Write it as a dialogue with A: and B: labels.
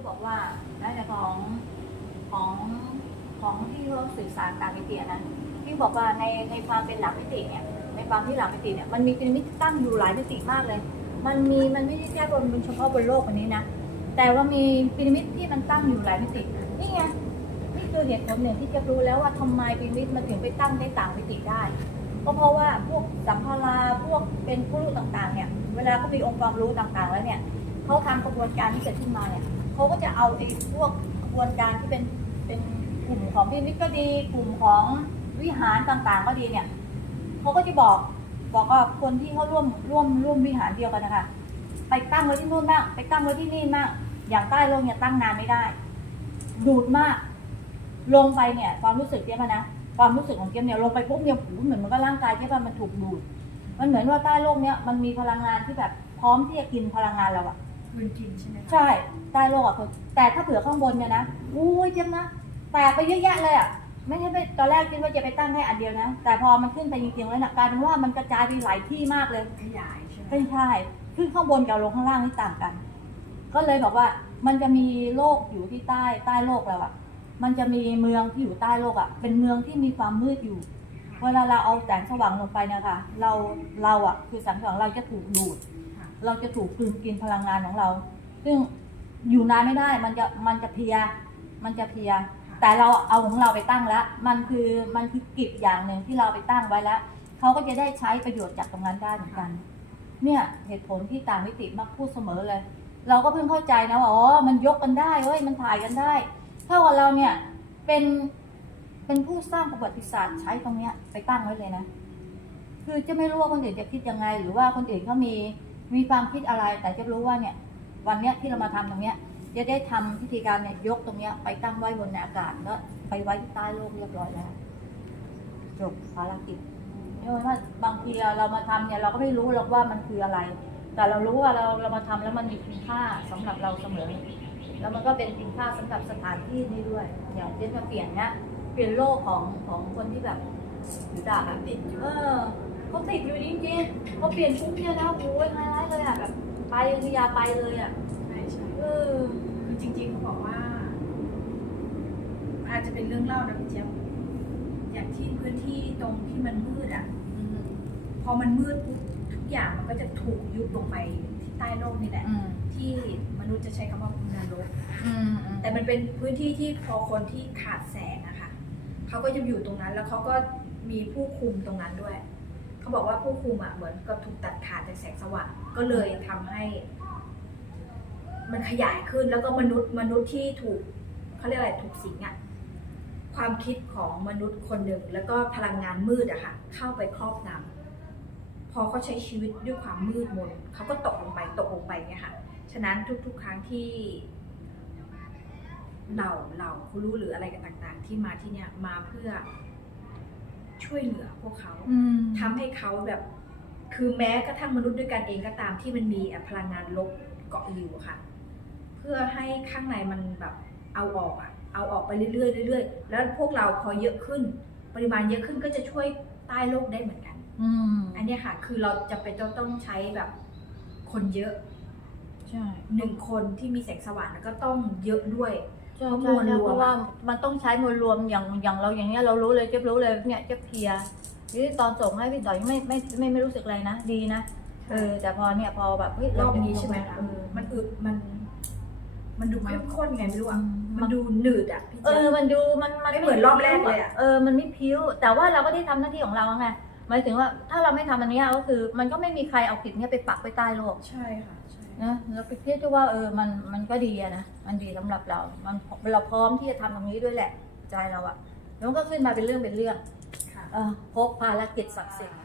A: ก็บอกว่าน่าจะของของของที่เขาสื่อสารต่างมิติอะนะที่บอกว่าในในความเป็นหลักมิติเนี่ยในความที่หลักมิติเนี่ยมันมีพีระมิดตั้งอยู่หลายมิติมากเลย มันมีมันไม่ใช่แค่บนบนเฉพาะบนโลกอันนี้นะแต่ว่ามีพีระมิดที่มันตั้งอยู่หลายมิตินี่ไงนี่คือเหตุผลหนึ่งที่จะรู้แล้วว่าทำไมพีระมิดมันถึงไปตั้งในต่างมิติได้ก็เพราะว่าพวกสัมภาระพวกเป็นผู้รู้ต่างๆเนี่ยเวลาเขามีองค์ความรู้ต่างๆแล้วเนี่ย เขาทำกระบวนการที่เกิดขึ้นมาเนี่ยเขาก็จะเอาไอ้พวกกระบวนการที่เป็นเป็นกลุ่มของพีระมิดก็ดี กลุ่มของวิหารต่างๆ ก็ดีเนี่ยเขาก็จะบอกบอกว่าคนที่เขาร่วมร่วมร่วมวิหารเดียวกันนะคะไปตั้งไว้ที่นู่นบ้างไปตั้งไว้ที่นี่บ้างอย่างใต้ลงเนี่ยตั้งนานไม่ได้ ดูดมาก ลงไปเนี่ย ความรู้สึกเจ๊ยบอะนะความรู้สึกของเจ๊ยบเนี่ยลงไปปุ๊บเนี่ยหูเหมือนมันก็ร่างกายเจ๊ยบอะมันถูกดูด มันเหมือนว่าใต้โลกเนี่ยมันมีพลังงานที่แบบพร้อมที่จะกินพลังงานเราอะ
B: คืนกินใช่ไหมคะ
A: ใช่ใต้โลกอะคือแต่ถ้าเผื่อข้างบนเนี่ยนะอุ้ยเจ๊ยบนะแตกไปเยอะแยะเลยอะไม่ใช่ไปตอนแรกคิดว่าจะไปตั้งแค่อันเดียวนะ แต่พอมันขึ้นไปจริงๆแล้วนะกลายเป็นว่ามันกระจายไปหลายที่มากเลย
B: ขยายใช่ไหม
A: ไม่ใช่ขึ้นข้างบนกับลงข้างล่างนี่ต่างกัน ก็เลยบอกว่ามันจะมีโลกอยู่ที่ใต้ใต้โลกเราอะมันจะมีเมืองที่อยู่ใต้โลกอะเป็นเมืองที่มีความมืดอยู่เวลาเราเอาแสงสว่างลงไปนะคะ เราเราอะคือแสงสว่างเราจะถูกดูด
B: ค่ะ
A: เราจะถูกกลืนกินพลังงานของเรา ซึ่งอยู่นานไม่ได้มันจะมันจะเพลียมันจะเพลีย แต่เราเอาของเราไปตั้งแล้วมันคือมันคือกิจอย่างหนึ่งที่เราไปตั้งไว้แล้วเขาก็จะได้ใช้ประโยชน์จากตรงนั้นได้เหมือนกัน เนี่ยเหตุผลที่ต่างมิติมักพูดเสมอเลย เราก็เพิ่งเข้าใจนะว่าอ๋อมันยกกันได้เว้ยมันถ่ายกันได้ถ้าว่าเราเนี่ยเป็นเป็นผู้สร้างประวัติศาสตร์ใช้ตรงเนี้ยไปตั้งไว้เลยนะ คือจะไม่รู้ว่าคนอื่นจะคิดยังไง หรือว่าคนอื่นเขามี มีความคิดอะไรแต่จะรู้ว่าเนี่ย วันเนี้ยที่เรามาทำตรงเนี้ยจะได้ทำพิธีการเนี่ยยกตรงเนี้ยไปตั้งไว้บนอากาศแล้วไปไว้ใต้โลกเรียบร้อยแล้วจบภารกิจเพราะว่าบางทีเรามาทำเนี่ยเราก็ไม่รู้หรอกว่ามันคืออะไร แต่เรารู้ว่าเราเรามาทำแล้วมันมีคุณค่าสำหรับเราเสมอ แล้วมันก็เป็นคุณค่าสำหรับสถานที่นี้ด้วย อย่างเช่นมาเปลี่ยนนะเปลี่ยนโลกของของคนที่แบบหรือด่าแบบติดเออ เขาติดอยู่จริงๆเขาเปลี่ยนปุ๊บเนี่ยนะโอ้ยไฮไลท์เลยอะแบบไปคือยาไปเลยอะ
B: ใช่ใช่
A: เออ
B: คือจริงๆเขาบอกว่า อาจจะเป็นเรื่องเล่านะพี่เจี๊ยบอย่างที่พื้นที่ตรงที่มันมืดอะ
A: อืม
B: พอมันมืดปุ๊บทุกอย่างมันก็จะถูกยุบลงไปที่ใต้โลกนี่แหละ
A: อืม
B: ที่มนุษย์จะใช้คำว่าคุณนรก
A: อืมอืม
B: แต่มันเป็นพื้นที่ที่พอคนที่ขาดแสงอะค่ะเขาก็จะอยู่ตรงนั้นแล้วเขาก็มีผู้คุมตรงนั้นด้วย เขาบอกว่าผู้คุมอะเหมือนกับถูกตัดขาดจากแสงสว่างก็เลยทำให้ มันขยายขึ้นแล้วก็มนุษย์มนุษย์ที่ถูกเขาเรียกอะไรถูกสิงอะความคิดของมนุษย์คนหนึ่ง แล้วก็พลังงานมืดอะค่ะเข้าไปครอบงำพอเขาใช้ชีวิตด้วยความมืดมนเขาก็ตกลงไปตกลงไปเนี่ยค่ะฉะนั้นทุก ๆ ครั้งที่เหล่าเหล่าผู้รู้หรืออะไรกันต่าง ๆ ที่มาที่เนี่ยมาเพื่อ ช่วยเหลือพวกเขา
A: อืม
B: ทำให้เขาแบบ คือแม้กระทั่งมนุษย์ด้วยกันเองก็ตามที่มันมีพลังงานลบเกาะอยู่อะค่ะ เพื่อให้ข้างในมันแบบเอาออกอะเอาออกไปเรื่อยๆเรื่อยๆแล้วพวกเราพอเยอะขึ้น ปริมาณเยอะขึ้นก็จะช่วยใต้โลกได้เหมือนกัน
A: อืม
B: อันเนี้ยค่ะ คือเราจะเป็นต้องต้องใช้แบบคนเยอะ
A: ใช่
B: หนึ่งคนที่มีแสงสว่างแล้วก็ต้องเยอะด้วย
A: ใช่
B: เพราะม
A: ใช่
B: วลรวม
A: เพราะว่ามันต้องใช้มวลรวมอย่างอย่างเราอย่างเงี้ยเรารู้เลยเจ็บรู้เลยเนี่ยเจ็บเพลียนี่ตอนส่งให้พี่ต่อยไม่ไม่ไม่ไม่รู้สึกอะไรนะดีนะเออแต่พอเนี่ยพอแบบเฮ้ย
B: รอบนี้ใช่ไหมคะ
A: เออ
B: มันอึดมัน มันดูเข้มข้นไงไม่รู้อะ
A: อืม
B: มันดูหนืดอะพี่
A: เอ
B: เจ๊
A: อมันดูมันมัน
B: ไม่เหมือนรอบแรกเลยอะ
A: เออมันไม่พิ้ว แต่ว่าเราก็ได้ทำหน้าที่ของเราไงหมายถึงว่าถ้าเราไม่ทำอันเนี้ยก็คือ มันก็ไม่มีใครเอากิจเนี้ยไปปักไว้ใต้โลก
B: ใช่ค่ะใช่
A: นะแล้วไปคิดว่าเออมันมันก็ดีอะนะมันดีสำหรับเรา มันเราพร้อมที่จะทำตรงนี้ด้วยแหละ ใจเราอะแล้วมันก็ขึ้นมาเป็นเรื่องเป็นเรื่อง
B: ค่ะ
A: เออพบภารกิจศักดิ์สิทธิ์